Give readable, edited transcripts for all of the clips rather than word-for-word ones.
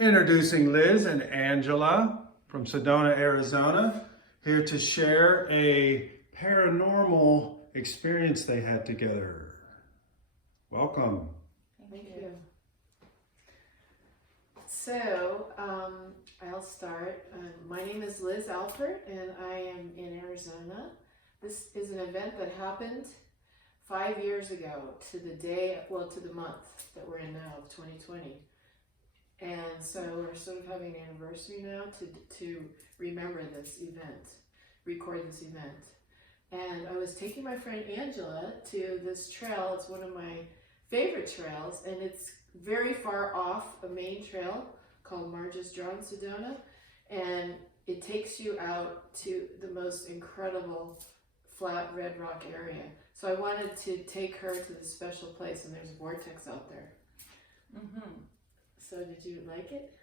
Introducing Liz and Angela from Sedona, Arizona, here to share a paranormal experience they had together. Welcome. Thank you. So, I'll start. My name is Liz Alford, and I am in Arizona. This is an event that happened 5 years ago to the day, well, to the month that we're in now of 2020. And so we're sort of having an anniversary now to remember this event, record this event. And I was taking my friend Angela to this trail. It's one of my favorite trails, and it's very far off a main trail called Marge's Draw in Sedona, and it takes you out to the most incredible flat red rock area. So I wanted to take her to this special place, and there's a vortex out there. So did you like it?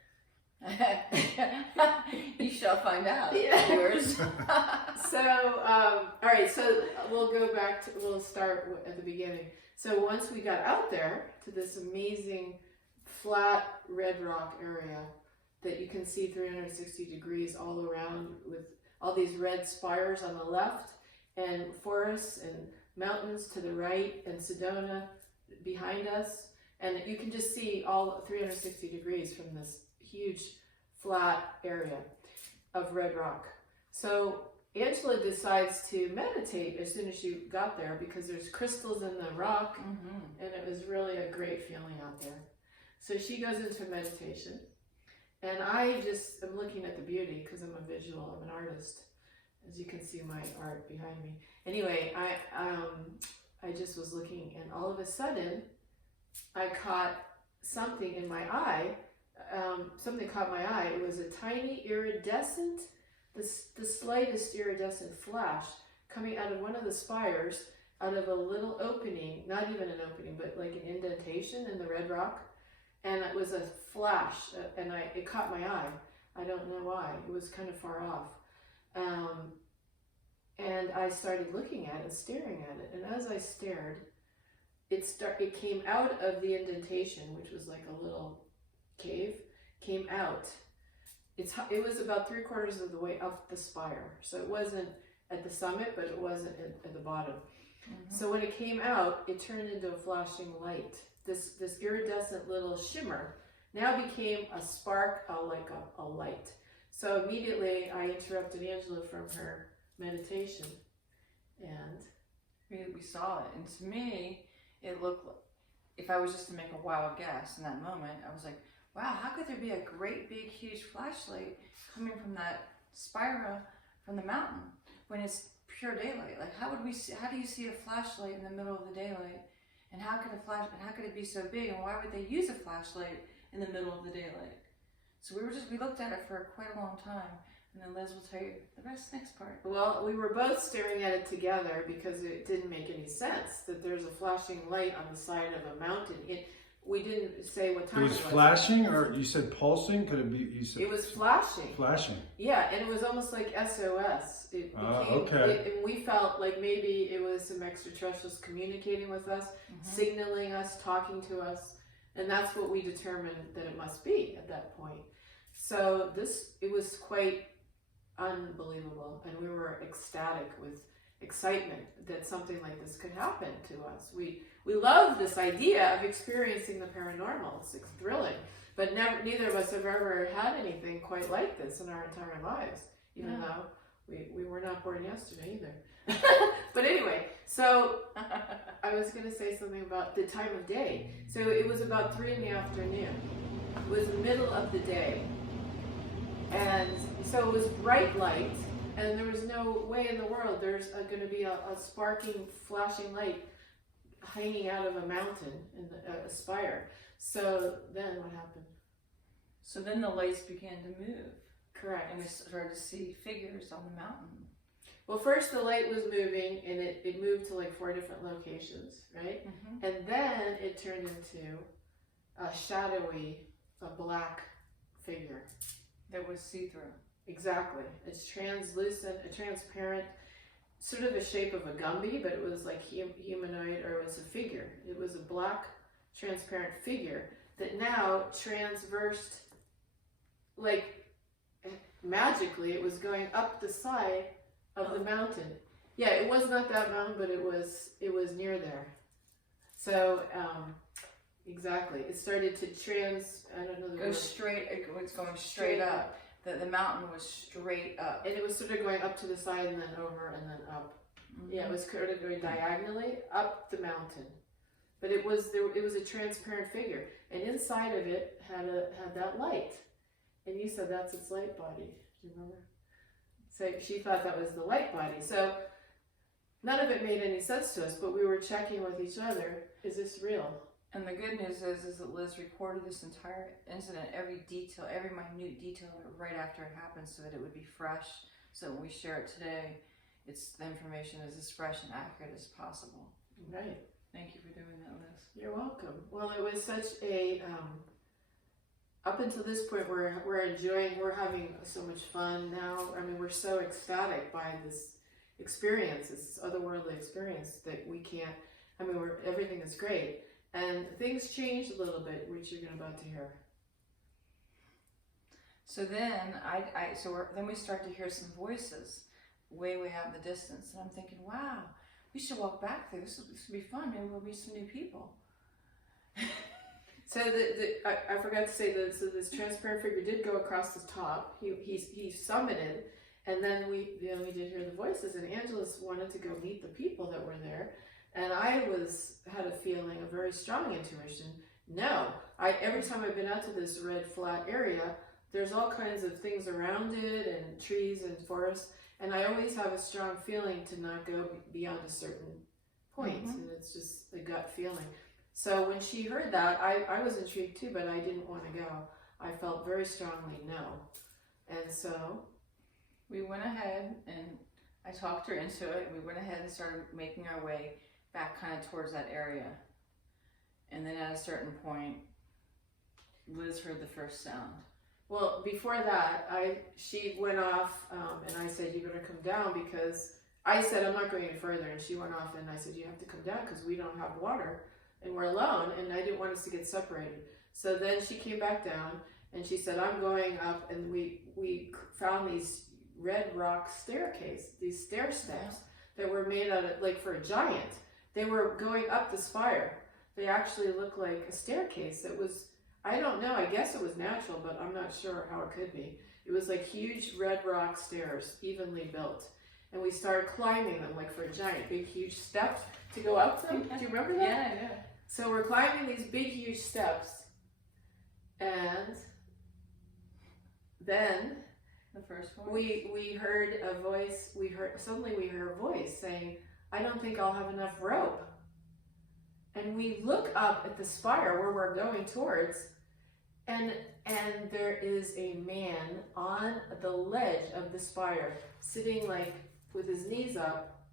You shall find out. Yeah. Yours. So, all right, so we'll start at the beginning. So once we got out there to this amazing flat red rock area that you can see 360 degrees all around, with all these red spires on the left and forests and mountains to the right and Sedona behind us. And you can just see all 360 degrees from this huge flat area of red rock. So Angela decides to meditate as soon as she got there because there's crystals in the rock, and it was really a great feeling out there. So she goes into meditation, and I just am looking at the beauty because I'm a visual, I'm an artist. As you can see my art behind me. Anyway, I just was looking, and all of a sudden, I caught something in my eye. Something caught my eye. It was a tiny iridescent, the slightest iridescent flash coming out of one of the spires, out of a little opening, not even an opening, but like an indentation in the red rock. And it was a flash, and it caught my eye. I don't know why. It was kind of far off. And I started looking at it, staring at it. And as I stared, it came out of the indentation, which was like a little cave, came out. It was about 3/4 of the way up the spire. So it wasn't at the summit, but it wasn't at the bottom. So when it came out, it turned into a flashing light. This iridescent little shimmer now became a spark, like a light. So immediately I interrupted Angela from her meditation, and We saw it, and to me, it looked like, if I was just to make a wild guess in that moment, I was like, wow, how could there be a great big huge flashlight coming from that spira from the mountain when it's pure daylight? Like, how do you see a flashlight in the middle of the daylight? And how could it be so big, and why would they use a flashlight in the middle of the daylight? So we looked at it for quite a long time, and then Liz will tell you the next part. well, we were both staring at it together because it didn't make any sense that there's a flashing light on the side of a mountain. We didn't say what time It was flashing, or you said pulsing? Could it be? You said It was flashing. flashing. Yeah, and it was almost like SOS. Okay. And we felt like maybe it was some extraterrestrials communicating with us, signaling us, talking to us, and that's what we determined that it must be at that point. So it was quite unbelievable, and we were ecstatic with excitement that something like this could happen to us. We love this idea of experiencing the paranormal. It's thrilling, but neither of us have ever had anything quite like this in our entire lives, even though we were not born yesterday either. But anyway, so I was going to say something about the time of day. So it was about 3 p.m. It was the middle of the day. And so it was bright light, and there was no way in the world there's going to be a sparking, flashing light hanging out of a mountain in a spire. So then what happened? So then the lights began to move. Correct. And we started to see figures on the mountain. Well, first the light was moving, and it moved to like 4 different locations, right? And then it turned into a shadowy, a black figure. That was see-through. Exactly. It's translucent, a transparent, sort of the shape of a Gumby, but it was like humanoid, or it was a figure. It was a black, transparent figure that now transversed like magically, it was going up the side of the mountain. Yeah, it was not that mountain, but it was near there. So, exactly. It started to I don't know the word. It was going straight up. The mountain was straight up. And it was sort of going up to the side and then over and then up. Mm-hmm. Yeah, it was sort of going diagonally up the mountain. But it was a transparent figure. And inside of it had that light. And you said that's its light body. Do you remember? So she thought that was the light body. So none of it made any sense to us, but we were checking with each other, is this real? And the good news is that Liz recorded this entire incident, every detail, every minute detail right after it happened so that it would be fresh. So when we share it today, the information is as fresh and accurate as possible. Right. Thank you for doing that, Liz. You're welcome. Well, it was such a, up until this point, we're having so much fun now. I mean, we're so ecstatic by this experience, this otherworldly experience that we can't, I mean, everything is great. And things changed a little bit, which you're about to hear. So then then we start to hear some voices way out in the distance. And I'm thinking, wow, we should walk back there. This will be fun. Maybe we'll meet some new people. So I forgot to say that. So this transparent figure did go across the top. He summited, and then we did hear the voices. And Angela wanted to go meet the people that were there, and I had a feeling, a very strong intuition. No, every time I've been out to this red flat area, there's all kinds of things around it, and trees and forests, and I always have a strong feeling to not go beyond a certain point, and it's just a gut feeling. So when she heard that, I was intrigued too, but I didn't want to go. I felt very strongly no. And so we went ahead and I talked her into it. We went ahead and started making our way back kind of towards that area. And then at a certain point, Liz heard the first sound. Well, before that, she went off and I said, you better come down, because I said, I'm not going any further. And she went off and I said, you have to come down because we don't have water. And we're alone, and I didn't want us to get separated. So then she came back down, and she said, I'm going up, and we found these red rock staircase, these stair steps that were made out of, like for a giant. They were going up the spire. They actually looked like a staircase that was, I don't know, I guess it was natural, but I'm not sure how it could be. It was like huge red rock stairs, evenly built. And we started climbing them like for a giant, big, huge steps to go up them. Do you remember that? Yeah. So we're climbing these big, huge steps, and then the first voice. we heard a voice. Suddenly we heard a voice saying, "I don't think I'll have enough rope." And we look up at the spire where we're going towards, and there is a man on the ledge of the spire, sitting like with his knees up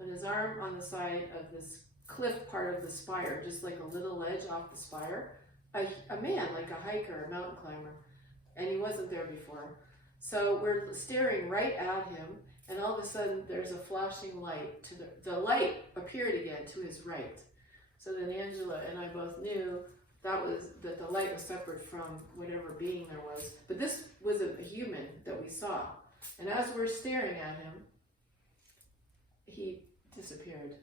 and his arm on the side of this cliff part of the spire, just like a little ledge off the spire. A man, like a hiker, a mountain climber, and he wasn't there before. So we're staring right at him, and all of a sudden there's a flashing light. The light appeared again to his right. So then Angela and I both knew that the light was separate from whatever being there was. But this was a human that we saw. And as we're staring at him, he disappeared.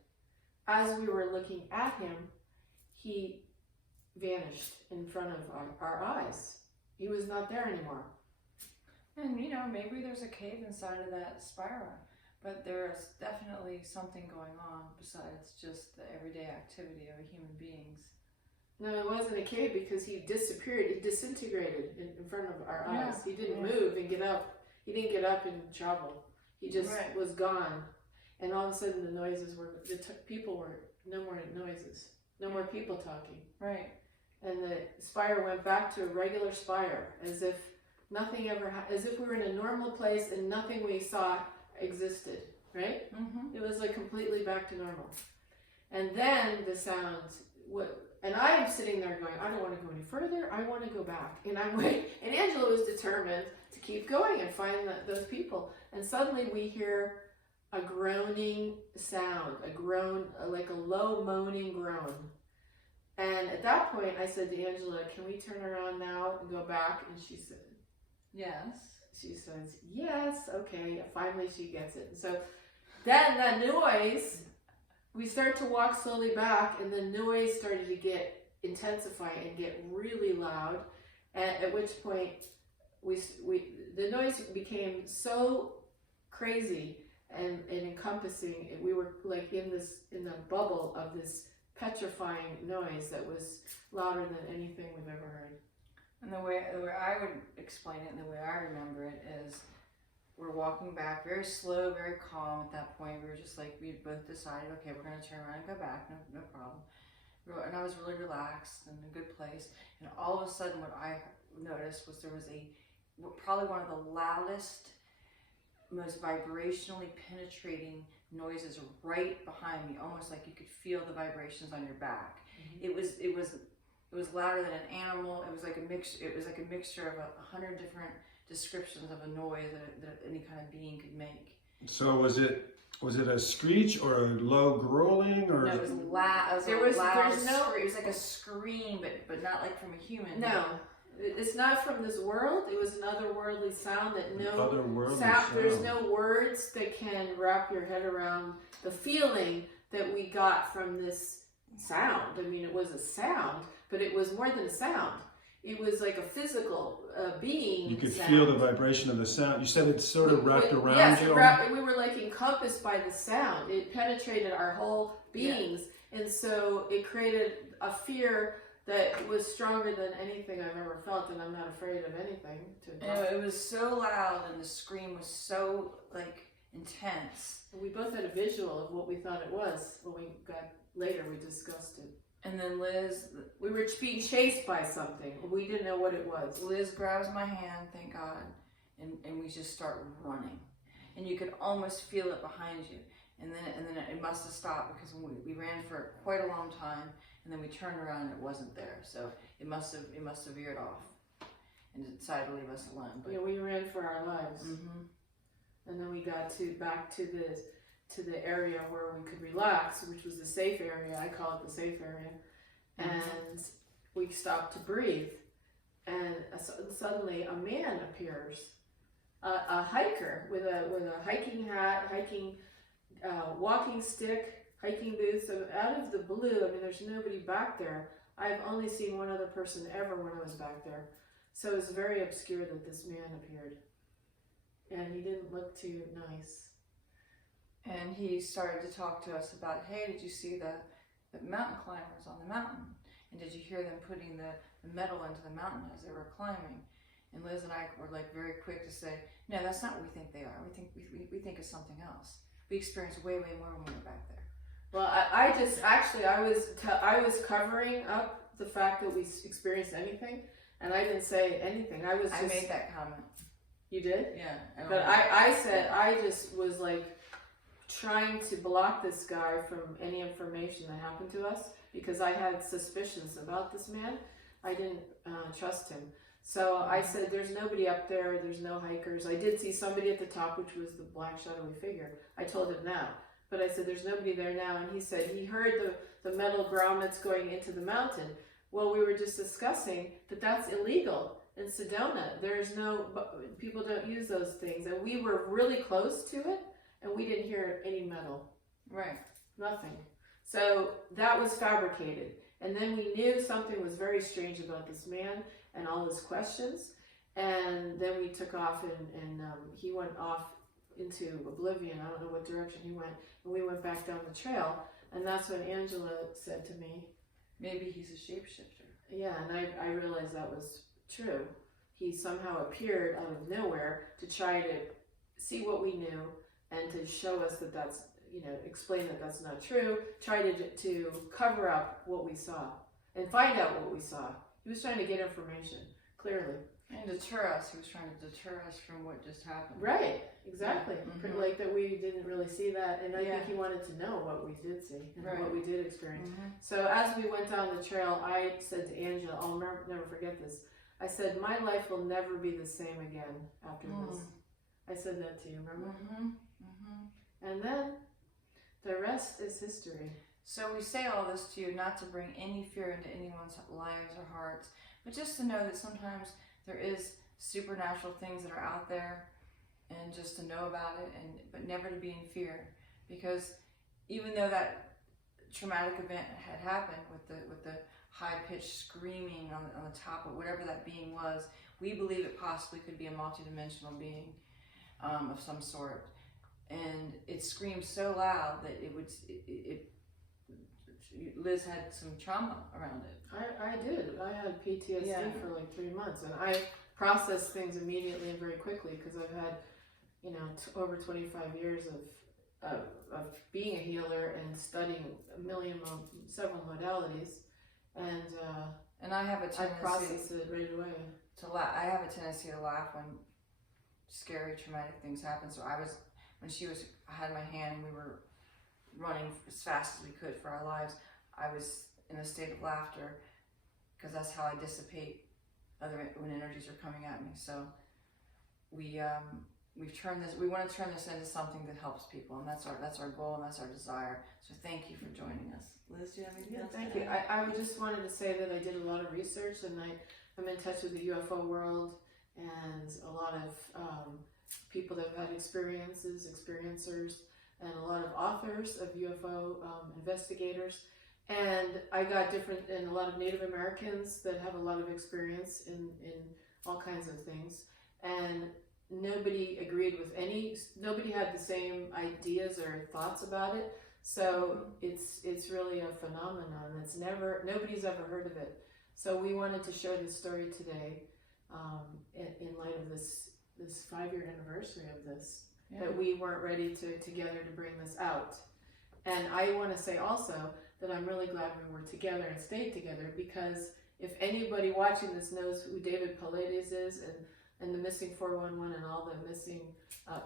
As we were looking at him, he vanished in front of our eyes. He was not there anymore. And maybe there's a cave inside of that spiral, but there's definitely something going on besides just the everyday activity of human beings. No, it wasn't a cave because he disappeared. He disintegrated in front of our eyes. He didn't move and get up. He didn't get up and travel. He just was gone. And all of a sudden the noises people were, no more noises. No more people talking. Right. And the spire went back to a regular spire, as if nothing ever as if we were in a normal place and nothing we saw existed, right? Mm-hmm. It was like completely back to normal. And then the sounds, and I'm sitting there going, I don't want to go any further. I want to go back. And I'm waiting. And Angela was determined to keep going and find those people. And suddenly we hear a groaning sound, a groan, like a low moaning groan. And at that point, I said to Angela, can we turn around now and go back? And she said, Yes. She says, yes, okay. Finally she gets it. And so then that noise, we start to walk slowly back, and the noise started to get intensify and get really loud. And at which point the noise became so crazy and encompassing. We were like in the bubble of this petrifying noise that was louder than anything we've ever heard. And the way I would explain it, and the way I remember it, is we're walking back very slow, very calm at that point. We were just like, we both decided, okay, we're going to turn around and go back, no problem. And I was really relaxed and in a good place. And all of a sudden, what I noticed was there was probably one of the loudest, most vibrationally penetrating noises right behind me, almost like you could feel the vibrations on your back. Mm-hmm. It was louder than an animal. It was like a mixture of 100 different descriptions of a noise that any kind of being could make. So was it a screech or a low growling, or? No, it was loud. It was like a scream, but not like from a human. No, it's not from this world. It was an otherworldly sound that sound. There's no words that can wrap your head around the feeling that we got from this sound. I mean, it was a sound, but it was more than a sound. It was like a physical being. You could sound. feel the vibration of the sound. You said it sort of wrapped around you? Yes, we were like encompassed by the sound. It penetrated our whole beings. Yeah. And so it created a fear that was stronger than anything I've ever felt, and I'm not afraid of anything. It was so loud, and the scream was so like intense. We both had a visual of what we thought it was. When we got later, we discussed it. And then Liz, we were being chased by something. We didn't know what it was. Liz grabs my hand, thank God, and we just start running. And you could almost feel it behind you. And then it must have stopped, because we ran for quite a long time, and then we turned around and it wasn't there. So it must have veered off and decided to leave us alone. But, yeah, we ran for our lives. Mm-hmm. And then we got back to the area where we could relax, which was the safe area. I call it the safe area. And we stopped to breathe. And suddenly a man appears, a hiker with a hiking hat, walking stick, hiking boots. So out of the blue, I mean, there's nobody back there. I've only seen one other person ever when I was back there. So it was very obscure that this man appeared. And he didn't look too nice. And he started to talk to us about, hey, did you see the mountain climbers on the mountain? And did you hear them putting the metal into the mountain as they were climbing? And Liz and I were like very quick to say, no, that's not what we think they are. We think it's something else. We experienced way, way more when we were back there. Well, I was covering up the fact that we experienced anything, and I didn't say anything. I made that comment. You did? Yeah. But I said, I just was like trying to block this guy from any information that happened to us, because I had suspicions about this man. I didn't trust him. So I said, there's nobody up there, there's no hikers. I did see somebody at the top, which was the black shadowy figure. I told him now. But I said, there's nobody there now. And he said he heard the metal grommets going into the mountain. Well, we were just discussing that that's illegal. In Sedona, people don't use those things. And we were really close to it, and we didn't hear any metal. Right. Nothing. So that was fabricated. And then we knew something was very strange about this man and all his questions. And then we took off, and he went off into oblivion. I don't know what direction he went. And we went back down the trail. And that's when Angela said to me, maybe he's a shapeshifter. Yeah, and I realized that was true. He somehow appeared out of nowhere to try to see what we knew and to show us that that's, explain that that's not true, try to cover up what we saw and find out what we saw. He was trying to get information, clearly. And deter us. He was trying to deter us from what just happened. Right, exactly. Mm-hmm. Like that we didn't really see that, and I think he wanted to know what we did see and what we did experience. Mm-hmm. So as we went down the trail, I said to Angela, I'll never forget this. I said, my life will never be the same again after this. I said that to you, remember? Mm-hmm. Mm-hmm. And then the rest is history. So we say all this to you not to bring any fear into anyone's lives or hearts, but just to know that sometimes there is supernatural things that are out there, and just to know about it, but never to be in fear, because even though that traumatic event had happened with the high-pitched screaming on the top of whatever that being was, we believe it possibly could be a multidimensional being of some sort, and it screamed so loud that Liz had some trauma around it. I did. I had PTSD Yeah. for like 3 months, and I processed things immediately and very quickly because I've had, over 25 years of being a healer and studying several modalities, and I have a I tendency processed it right away. to laugh. I have a tendency to laugh when scary, traumatic things happen. So when I had my hand and we were running as fast as we could for our lives, I was in a state of laughter because that's how I dissipate when energies are coming at me. So we want to turn this into something that helps people, and that's our goal and that's our desire. So thank you for joining us. Liz, do you have anything else? Thank you. I just wanted to say that I did a lot of research, and I'm in touch with the UFO world and a lot of people that have had experiencers, and a lot of authors of UFO investigators. And I got and a lot of Native Americans that have a lot of experience in all kinds of things. And nobody agreed with nobody had the same ideas or thoughts about it. So it's really a phenomenon. Nobody's ever heard of it. So we wanted to share this story today in light of this 5-year anniversary of this, that we weren't ready together to bring this out. And I want to say also that I'm really glad we were together and stayed together, because if anybody watching this knows who David Paredes is and the missing 411 and all the missing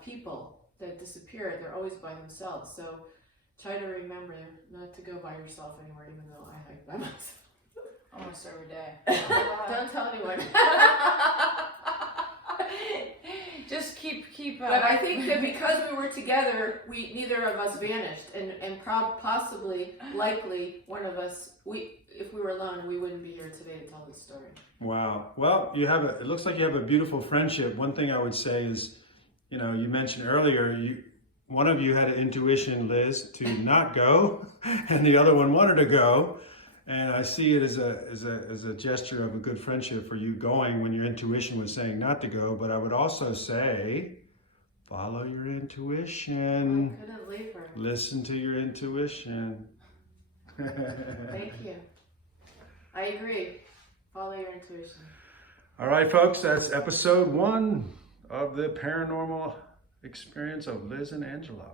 people that disappeared, they're always by themselves. So try to remember not to go by yourself anywhere, even though I hike by myself. Almost every day. Don't tell anyone. Just keep. But I think that because we were together, neither of us vanished, and possibly, likely, one of us, if we were alone, we wouldn't be here today to tell this story. Wow. Well, it looks like you have a beautiful friendship. One thing I would say is, you mentioned earlier, one of you had an intuition, Liz, to not go, and the other one wanted to go. And I see it as a gesture of a good friendship for you going when your intuition was saying not to go. But I would also say, follow your intuition. I couldn't leave her. Listen to your intuition. Thank you. I agree. Follow your intuition. All right, folks, that's episode 1 of the paranormal experience of Liz and Angela.